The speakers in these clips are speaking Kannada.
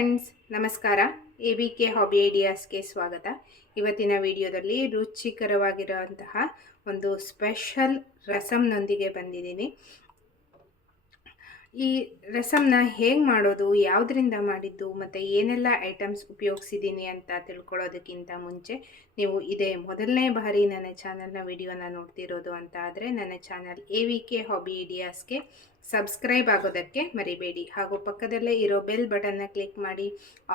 ಫ್ರೆಂಡ್ಸ್ ನಮಸ್ಕಾರ. ಎ ಬಿ ಕೆ ಹಾಬಿ ಐಡಿಯಾಸ್ಗೆ ಸ್ವಾಗತ. ಇವತ್ತಿನ ವಿಡಿಯೋದಲ್ಲಿ ರುಚಿಕರವಾಗಿರುವಂತಹ ಒಂದು ಸ್ಪೆಷಲ್ ರಸಮ್ನೊಂದಿಗೆ ಬಂದಿದ್ದೀನಿ. ಈ ರಸಮ್ನ ಹೇಗೆ ಮಾಡೋದು, ಯಾವುದರಿಂದ ಮಾಡಿದ್ದು, ಮತ್ತು ಏನೆಲ್ಲ ಐಟಮ್ಸ್ ಉಪಯೋಗಿಸಿದ್ದೀನಿ ಅಂತ ತಿಳ್ಕೊಳ್ಳೋದಕ್ಕಿಂತ ಮುಂಚೆ ನೀವು ಇದೇ ಮೊದಲನೇ ಬಾರಿ ನನ್ನ ಚಾನಲ್ನ ವಿಡಿಯೋನ ನೋಡ್ತಿರೋದು ಅಂತ ಆದರೆ ನನ್ನ channel A V K hobby ಐಡಿಯಾಸ್ಗೆ subscribe ಆಗೋದಕ್ಕೆ ಮರಿಬೇಡಿ. ಹಾಗೂ ಪಕ್ಕದಲ್ಲೇ ಇರೋ ಬೆಲ್ ಬಟನ್ನ ಕ್ಲಿಕ್ ಮಾಡಿ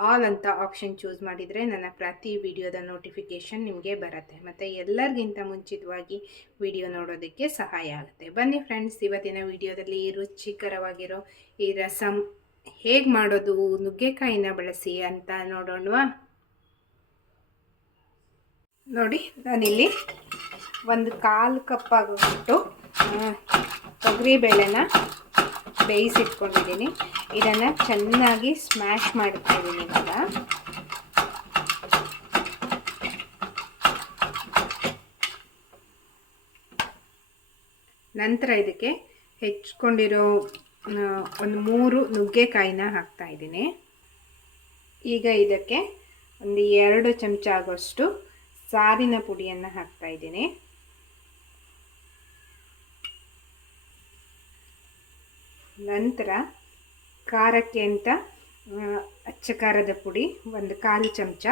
ಆಲ್ ಅಂತ ಆಪ್ಷನ್ ಚೂಸ್ ಮಾಡಿದರೆ ನನ್ನ ಪ್ರತಿ ವಿಡಿಯೋದ ನೋಟಿಫಿಕೇಷನ್ ನಿಮಗೆ ಬರುತ್ತೆ. ಮತ್ತು ಎಲ್ಲರಿಗಿಂತ ಮುಂಚಿತವಾಗಿ ವಿಡಿಯೋ ನೋಡೋದಕ್ಕೆ ಸಹಾಯ ಆಗುತ್ತೆ. ಬನ್ನಿ ಫ್ರೆಂಡ್ಸ್ ಇವತ್ತಿನ ವಿಡಿಯೋದಲ್ಲಿ ರುಚಿಕರವಾಗಿರೋ ಈ ರಸಮ್ ಹೇಗೆ ಮಾಡೋದು, ನುಗ್ಗೆಕಾಯಿನ ಬಳಸಿ ಅಂತ ನೋಡೋಣವಾ? ನೋಡಿ, ನಾನಿಲ್ಲಿ ಒಂದು ಕಾಲು ಕಪ್ಪಾಗಿಬಿಟ್ಟು ತೊಗರಿಬೇಳೆನ ಬೇಯಿಸಿಟ್ಕೊಂಡಿದ್ದೀನಿ. ಇದನ್ನು ಚೆನ್ನಾಗಿ ಸ್ಮ್ಯಾಶ್ ಮಾಡ್ತಾಯಿದ್ದೀನಿ ಇವಾಗ. ನಂತರ ಇದಕ್ಕೆ ಹೆಚ್ಕೊಂಡಿರೋ ಒಂದು ಮೂರು ನುಗ್ಗೆಕಾಯಿನ ಹಾಕ್ತಾ ಇದ್ದೀನಿ ಈಗ ಇದಕ್ಕೆ ಒಂದು ಎರಡು ಚಮಚ ಆಗೋಷ್ಟು ಸಾರಿನ ಪುಡಿಯನ್ನು ಹಾಕ್ತಾ ಇದ್ದೀನಿ ನಂತರ ಖಾರಕ್ಕೆ ಅಂತ ಅಚ್ಚ ಖಾರದ ಪುಡಿ, ಒಂದು ಕಾಲು ಚಮಚ.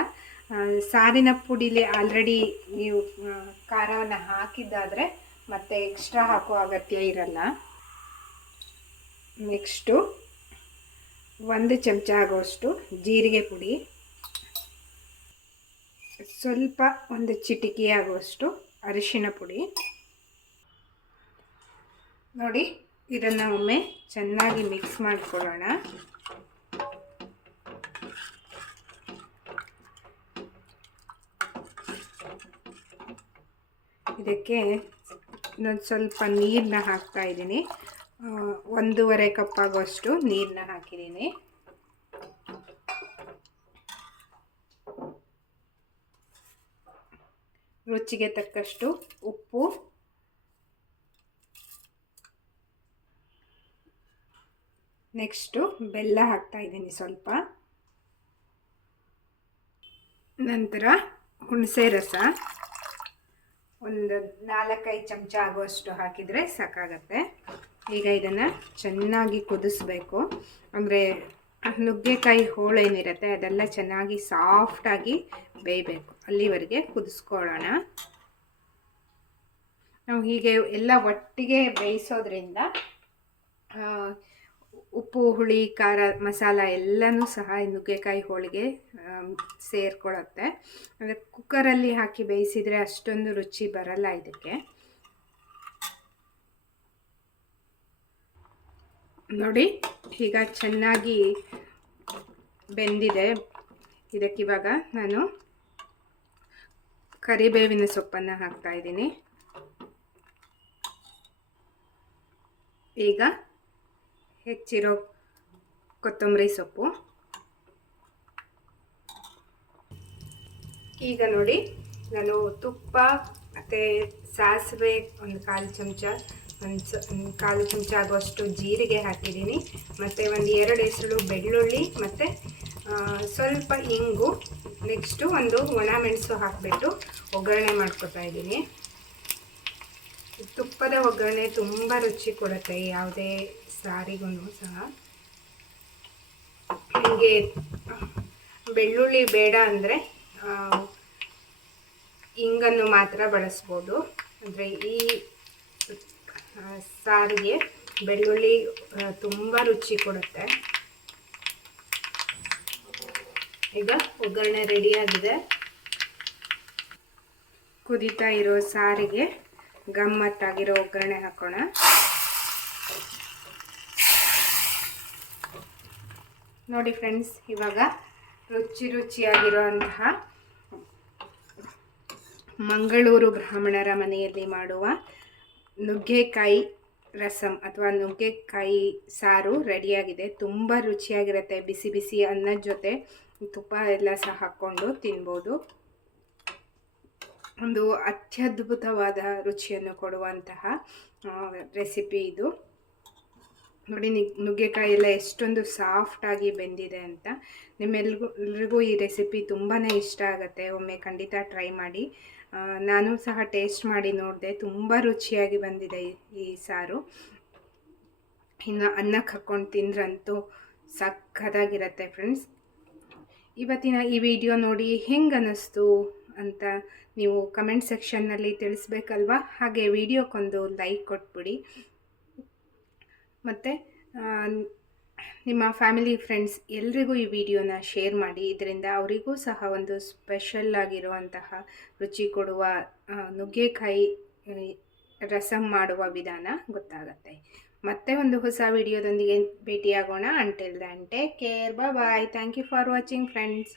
ಸಾರಿನ ಪುಡಿಲಿ ಆಲ್ರೆಡಿ ನೀವು ಖಾರವನ್ನು ಹಾಕಿದ್ದಾದರೆ ಮತ್ತೆ ಎಕ್ಸ್ಟ್ರಾ ಹಾಕೋ ಅಗತ್ಯ ಇರಲ್ಲ. ನೆಕ್ಸ್ಟು ಒಂದು ಚಮಚ ಆಗೋಷ್ಟು ಜೀರಿಗೆ ಪುಡಿ. ಸ್ವಲ್ಪ ಒಂದು ಚಿಟಿಕೆ ಆಗುವಷ್ಟು ಅರಿಶಿನ ಪುಡಿ. ನೋಡಿ ಇದನ್ನು ಒಮ್ಮೆ ಚೆನ್ನಾಗಿ ಮಿಕ್ಸ್ ಮಾಡಿಕೊಳ್ಳೋಣ. ಇದಕ್ಕೆ ಇನ್ನೊಂದು ಸ್ವಲ್ಪ ನೀರನ್ನ ಹಾಕ್ತಾ ಇದ್ದೀನಿ. ಒಂದೂವರೆ ಕಪ್ ಆಗುವಷ್ಟು ನೀರನ್ನ ಹಾಕಿದ್ದೀನಿ. ರುಚಿಗೆ ತಕ್ಕಷ್ಟು ಉಪ್ಪು ನೆಕ್ಸ್ಟು ಬೆಲ್ಲ ಹಾಕ್ತಾ ಇದ್ದೀನಿ ಸ್ವಲ್ಪ. ನಂತರ ಹುಣಸೆ ರಸ. ಒಂದು ನಾಲ್ಕೈದು ಚಮಚ ಆಗುವಷ್ಟು ಹಾಕಿದರೆ ಸಾಕಾಗತ್ತೆ. ಈಗ ಇದನ್ನು ಚೆನ್ನಾಗಿ ಕುದಿಸ್ಬೇಕು. ಅಂದರೆ ನುಗ್ಗೆಕಾಯಿ ಹೋಳೇನಿರುತ್ತೆ ಅದೆಲ್ಲ ಚೆನ್ನಾಗಿ ಸಾಫ್ಟಾಗಿ ಬೇಯಬೇಕು. ಅಲ್ಲಿವರೆಗೆ ಕುದಿಸ್ಕೊಳ್ಳೋಣ. ನಾವು ಹೀಗೆ ಎಲ್ಲ ಒಟ್ಟಿಗೆ ಬೇಯಿಸೋದ್ರಿಂದ ಉಪ್ಪು ಹುಳಿ, ಖಾರ, ಮಸಾಲ ಎಲ್ಲನೂ ಸಹ ನುಗ್ಗೆಕಾಯಿ ಹೋಳಿಗೆ ಸೇರ್ಕೊಳ್ಳುತ್ತೆ ಅಂದರೆ ಕುಕ್ಕರಲ್ಲಿ ಹಾಕಿ ಬೇಯಿಸಿದರೆ ಅಷ್ಟೊಂದು ರುಚಿ ಬರಲ್ಲ ಇದಕ್ಕೆ. ನೋಡಿ, ಈಗ ಚೆನ್ನಾಗಿ ಬೆಂದಿದೆ. ಇದಕ್ಕಿವಾಗ ನಾನು ಕರಿಬೇವಿನ ಸೊಪ್ಪನ್ನು ಹಾಕ್ತಾ ಇದ್ದೀನಿ. ಈಗ ಹೆಚ್ಚಿರೋ ಕೊತ್ತಂಬರಿ ಸೊಪ್ಪು. ಈಗ ನೋಡಿ, ನಾನು ತುಪ್ಪ ಮತ್ತು ಸಾಸಿವೆ ಒಂದು ಕಾಲು ಚಮಚ, ಒಂದು ಕಾಲು ಚಮಚ ಆಗುವಷ್ಟು ಜೀರಿಗೆ ಹಾಕಿದ್ದೀನಿ. ಮತ್ತು ಒಂದು ಎರಡು ಹೆಸರು ಬೆಳ್ಳುಳ್ಳಿ ಮತ್ತು ಸ್ವಲ್ಪ ಇಂಗು, ನೆಕ್ಸ್ಟು ಒಂದು ಒಣ ಮೆಣಸು ಹಾಕಿಬಿಟ್ಟು ಒಗ್ಗರಣೆ ಮಾಡ್ಕೊತಾ ಇದ್ದೀನಿ. ತುಪ್ಪದ ಒಗ್ಗರಣೆ ತುಂಬ ರುಚಿ ಕೊಡುತ್ತೆ ಯಾವುದೇ ಸಾರಿಗೂ ಸಹ. ನಿಮಗೆ ಬೆಳ್ಳುಳ್ಳಿ ಬೇಡ ಅಂದರೆ ಹಿಂಗನ್ನು ಮಾತ್ರ ಬಳಸ್ಬೋದು. ಅಂದರೆ ಈ ಸಾರಿಗೆ ಬೆಳ್ಳುಳ್ಳಿ ತುಂಬ ರುಚಿ ಕೊಡುತ್ತೆ. ಈಗ ಒಗ್ಗರಣೆ ರೆಡಿಯಾಗಿದೆ ಕುದೀತಾ ಇರೋ ಸಾರಿಗೆ ಗಮ್ಮತ್ತಾಗಿರೋ ಒಗ್ಗರಣೆ ಹಾಕೋಣ. ನೋಡಿ ಫ್ರೆಂಡ್ಸ್, ಇವಾಗ ರುಚಿ ರುಚಿಯಾಗಿರುವಂತಹ ಮಂಗಳೂರು ಬ್ರಾಹ್ಮಣರ ಮನೆಯಲ್ಲಿ ಮಾಡುವ ನುಗ್ಗೆಕಾಯಿ ರಸಂ ಅಥವಾ ನುಗ್ಗೆಕಾಯಿ ಸಾರು ರೆಡಿಯಾಗಿದೆ. ತುಂಬ ರುಚಿಯಾಗಿರುತ್ತೆ. ಬಿಸಿ ಬಿಸಿ ಅನ್ನದ ಜೊತೆ ತುಪ್ಪ ಎಲ್ಲ ಸಹ ಹಾಕ್ಕೊಂಡು ತಿನ್ಬೋದು. ಒಂದು ಅತ್ಯದ್ಭುತವಾದ ರುಚಿಯನ್ನು ಕೊಡುವಂತಹ ರೆಸಿಪಿ ಇದು. ನೋಡಿ ನುಗ್ಗೆಕಾಯಿ ಎಲ್ಲ ಎಷ್ಟೊಂದು ಸಾಫ್ಟಾಗಿ ಬೆಂದಿದೆ ಅಂತ. ನಿಮ್ಮೆಲ್ರಿಗೂ ಎಲ್ರಿಗೂ ಈ ರೆಸಿಪಿ ತುಂಬಾ ಇಷ್ಟ ಆಗುತ್ತೆ. ಒಮ್ಮೆ ಖಂಡಿತ ಟ್ರೈ ಮಾಡಿ. ನಾನು ಸಹ ಟೇಸ್ಟ್ ಮಾಡಿ ನೋಡಿದೆ. ತುಂಬ ರುಚಿಯಾಗಿ ಬಂದಿದೆ ಈ- ಈ ಸಾರು. ಇನ್ನು ಅನ್ನಕ್ಕೆ ಹಾಕ್ಕೊಂಡು ತಿಂದ್ರಂತೂ ಸಖತ್ತಾಗಿರತ್ತೆ ಫ್ರೆಂಡ್ಸ್ ಇವತ್ತಿನ ಈ ವಿಡಿಯೋ ನೋಡಿ ಹೆಂಗೆ ಅನ್ನಿಸ್ತು ಅಂತ ನೀವು ಕಮೆಂಟ್ ಸೆಕ್ಷನ್ನಲ್ಲಿ ತಿಳಿಸ್ಬೇಕಲ್ವಾ? ಹಾಗೆ ವಿಡಿಯೋಕ್ಕೊಂದು ಲೈಕ್ ಕೊಟ್ಬಿಡಿ. ಮತ್ತು ನಿಮ್ಮ ಫ್ಯಾಮಿಲಿ ಫ್ರೆಂಡ್ಸ್ ಎಲ್ರಿಗೂ ಈ ವಿಡಿಯೋನ ಶೇರ್ ಮಾಡಿ. ಇದರಿಂದ ಅವರಿಗೂ ಸಹ ಒಂದು ಸ್ಪೆಷಲ್ ಆಗಿರುವಂತಹ ರುಚಿ ಕೊಡುವ ನುಗ್ಗೆಕಾಯಿ ರಸಂ ಮಾಡುವ ವಿಧಾನ ಗೊತ್ತಾಗತ್ತೆ. ಮತ್ತೆ ಒಂದು ಹೊಸ ವಿಡಿಯೋದೊಂದಿಗೆ ಭೇಟಿಯಾಗೋಣ. Until then take care bye thank you for watching friends